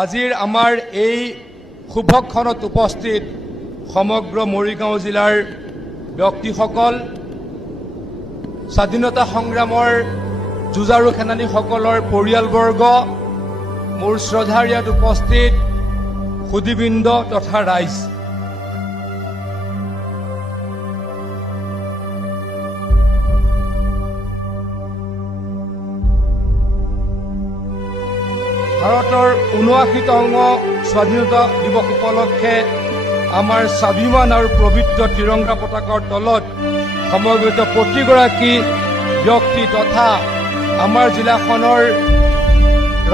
আজিৰ আমাৰ এই শুভক্ষণত উপস্থিত সমগ্ৰ মৰিগাঁও জিলাৰ ব্যক্তিসকল, স্বাধীনতা সংগ্ৰামৰ যুঁজাৰু সেনানীসকলৰ পৰিয়ালবৰ্গ, মোৰ শ্ৰদ্ধাৰ ইয়াত উপস্থিত সুধীবৃন্দ তথা ৰাইজ, ভাৰতৰ ৭৯তম স্বাধীনতা দিৱস উপলক্ষে আমাৰ স্বাভিমান আৰু পবিত্ৰ তিৰংগা পতাকাৰ তলত সমবেত প্ৰতিগৰাকী ব্যক্তি তথা আমাৰ জিলাখনৰ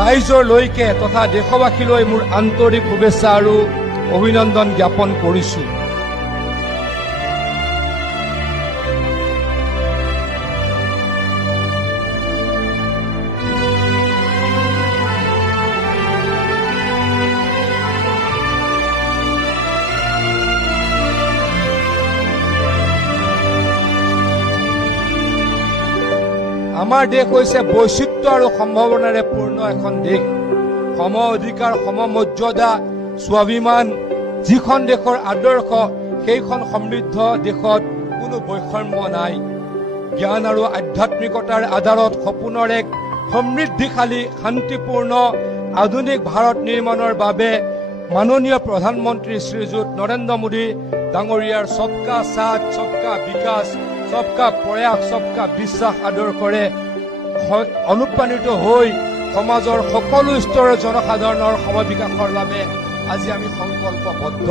ৰাইজৰলৈকে তথা দেশবাসীলৈ মোৰ আন্তৰিক শুভেচ্ছা আৰু অভিনন্দন জ্ঞাপন কৰিছোঁ। আমাৰ দেশ হৈছে বৈচিত্ৰ্য আৰু সম্ভাৱনাৰে পূৰ্ণ এখন দেশ। সম অধিকাৰ, সমমৰ্যাদা, স্বাভিমান যিখন দেশৰ আদৰ্শ, সেইখন সমৃদ্ধ দেশত কোনো বৈষম্য নাই। জ্ঞান আৰু আধ্যাত্মিকতাৰ আধাৰত সপোনৰ এক সমৃদ্ধিশালী, শান্তিপূৰ্ণ আধুনিক ভাৰত নিৰ্মাণৰ বাবে মাননীয় প্ৰধানমন্ত্ৰী শ্ৰীযুত নৰেন্দ্ৰ মোদী ডাঙৰীয়াৰ সবকা সাথ, সবকা বিকাশ, সবকা প্ৰয়াস, সবকা বিশ্বাস আদৰ্শৰে অনুপ্ৰাণিত হৈ সমাজৰ সকলো স্তৰৰ জনসাধাৰণৰ সমবিকাশৰ বাবে আজি আমি সংকল্পবদ্ধ।